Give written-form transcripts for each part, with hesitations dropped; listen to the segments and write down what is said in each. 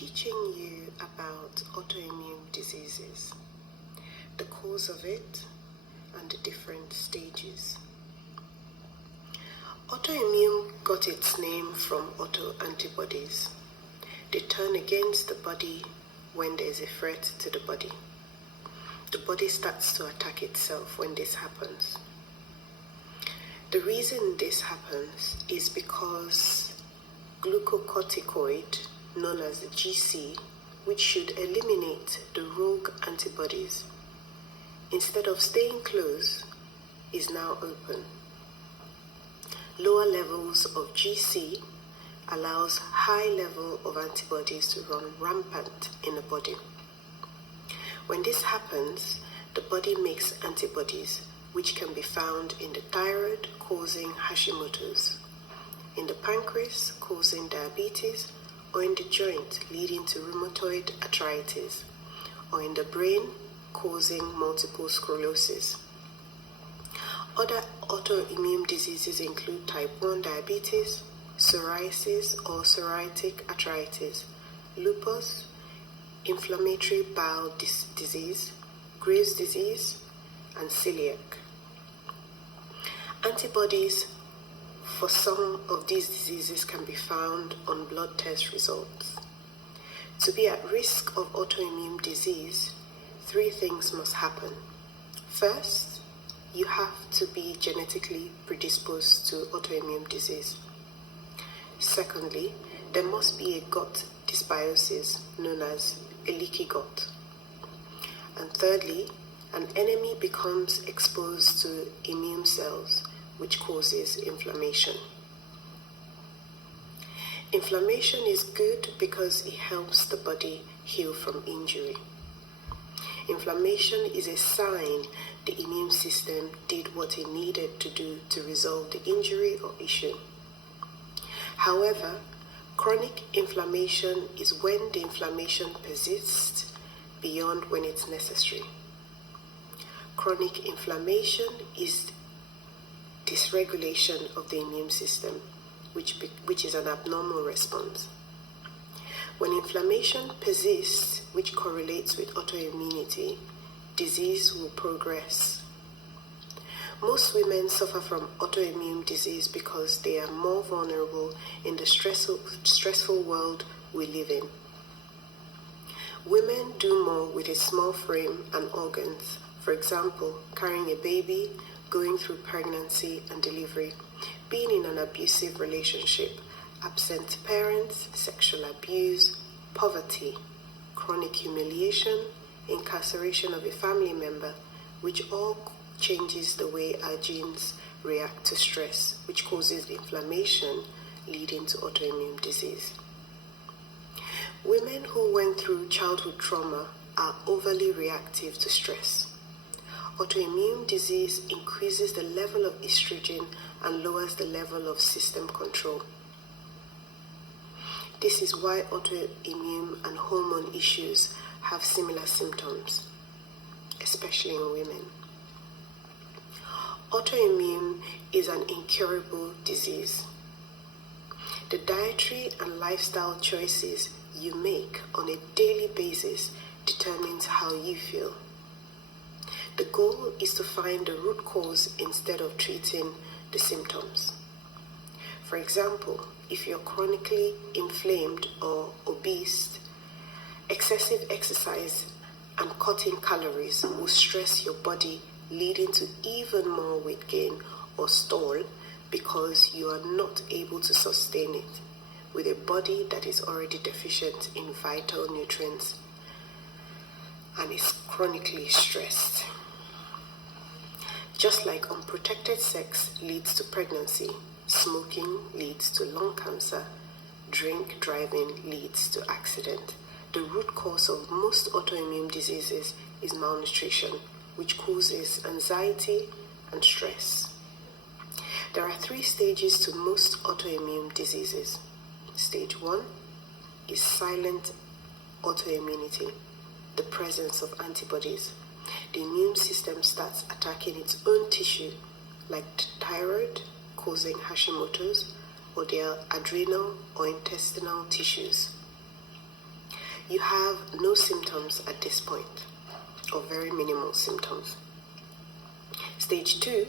teaching you about autoimmune diseases, the cause of it, and the different stages. Autoimmune got its name from autoantibodies. They turn against the body when there is a threat to the body. The body starts to attack itself when this happens. The reason this happens is because glucocorticoid, known as the GC, which should eliminate the rogue antibodies, instead of staying close, is now open. Lower levels of GC allows high level of antibodies to run rampant in the body. When this happens, the body makes antibodies which can be found in the thyroid, causing Hashimoto's, in the pancreas, causing diabetes, or in the joint, leading to rheumatoid arthritis, or in the brain, causing multiple sclerosis. Other autoimmune diseases include type 1 diabetes, psoriasis or psoriatic arthritis, lupus, inflammatory bowel disease, Graves' disease, and celiac. Antibodies for some of these diseases can be found on blood test results. To be at risk of autoimmune disease, 3 things must happen. First, you have to be genetically predisposed to autoimmune disease. Secondly, there must be a gut dysbiosis known as a leaky gut. And thirdly, an enemy becomes exposed to immune cells, which causes inflammation. Inflammation is good because it helps the body heal from injury. Inflammation is a sign the immune system did what it needed to do to resolve the injury or issue. However, chronic inflammation is when the inflammation persists beyond when it's necessary. Chronic inflammation is dysregulation of the immune system, which is an abnormal response. When inflammation persists, which correlates with autoimmunity, disease will progress. Most women suffer from autoimmune disease because they are more vulnerable in the stressful world we live in. Women do more with a small frame and organs, for example, carrying a baby, going through pregnancy and delivery, being in an abusive relationship, absent parents, sexual abuse, poverty, chronic humiliation, incarceration of a family member, which all changes the way our genes react to stress, which causes inflammation leading to autoimmune disease. Women who went through childhood trauma are overly reactive to stress. Autoimmune disease increases the level of estrogen and lowers the level of system control. This is why autoimmune and hormone issues have similar symptoms, especially in women. Autoimmune is an incurable disease. The dietary and lifestyle choices you make on a daily basis determines how you feel. The goal is to find the root cause instead of treating the symptoms. For example, if you're chronically inflamed or obese, excessive exercise and cutting calories will stress your body, leading to even more weight gain or stall because you are not able to sustain it with a body that is already deficient in vital nutrients and is chronically stressed. Just like unprotected sex leads to pregnancy, smoking leads to lung cancer, drink driving leads to accident. The root cause of most autoimmune diseases is malnutrition, which causes anxiety and stress. There are 3 stages to most autoimmune diseases. Stage 1 is silent autoimmunity, the presence of antibodies. The immune system starts attacking its own tissue, like the thyroid, causing Hashimoto's, or their adrenal or intestinal tissues. you have no symptoms at this point, or very minimal symptoms. Stage 2,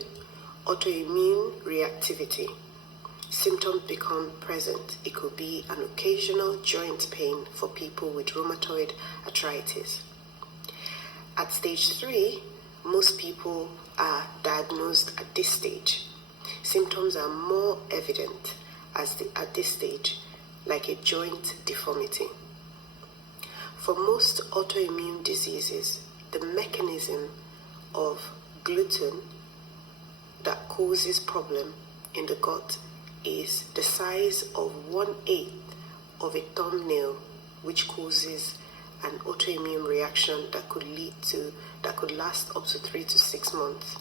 autoimmune reactivity. Symptoms become present. It could be an occasional joint pain for people with rheumatoid arthritis. At stage 3, most people are diagnosed at this stage. Symptoms are more evident at this stage, like a joint deformity. For most autoimmune diseases, the mechanism of gluten that causes problem in the gut is the size of 1/8 of a thumbnail, which causes an autoimmune reaction that could last up to 3 to 6 months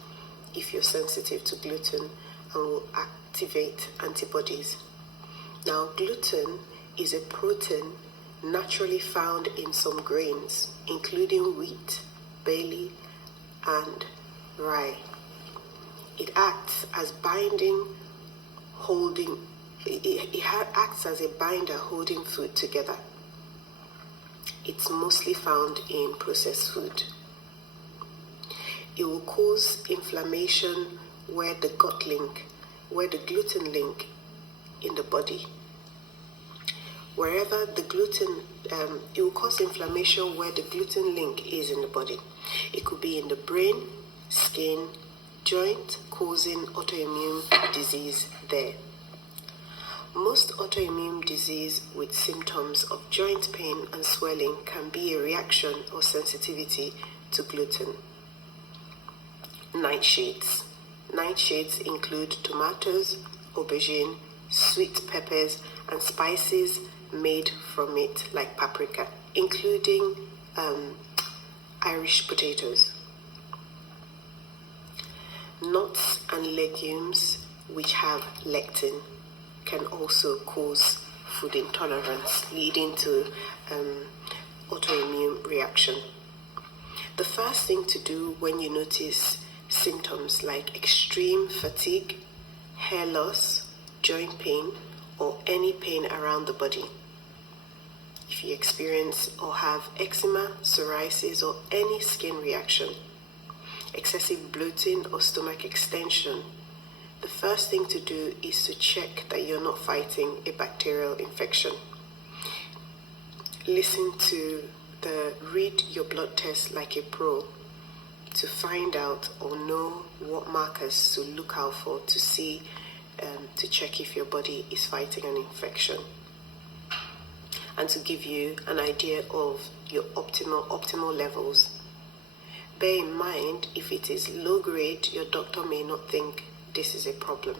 if you're sensitive to gluten, and will activate antibodies. Now, gluten is a protein naturally found in some grains, including wheat, barley, and rye. It acts as a binder holding food together. It's mostly found in processed food. It will cause inflammation where the gluten link in the body. Wherever the gluten, it will cause inflammation where the gluten link is in the body. It could be in the brain, skin, joint, causing autoimmune disease there. Most autoimmune disease with symptoms of joint pain and swelling can be a reaction or sensitivity to gluten. Nightshades. Nightshades include tomatoes, aubergine, sweet peppers, and spices made from it, like paprika, including Irish potatoes. Nuts and legumes which have lectin can also cause food intolerance, leading to autoimmune reaction. The first thing to do when you notice symptoms like extreme fatigue, hair loss, joint pain, or any pain around the body. If you experience or have eczema, psoriasis, or any skin reaction, excessive bloating or stomach extension, the first thing to do is to check that you're not fighting a bacterial infection. Read your blood test like a pro to find out or know what markers to look out for to see, to check if your body is fighting an infection, and to give you an idea of your optimal levels. Bear in mind, if it is low grade, your doctor may not think this is a problem.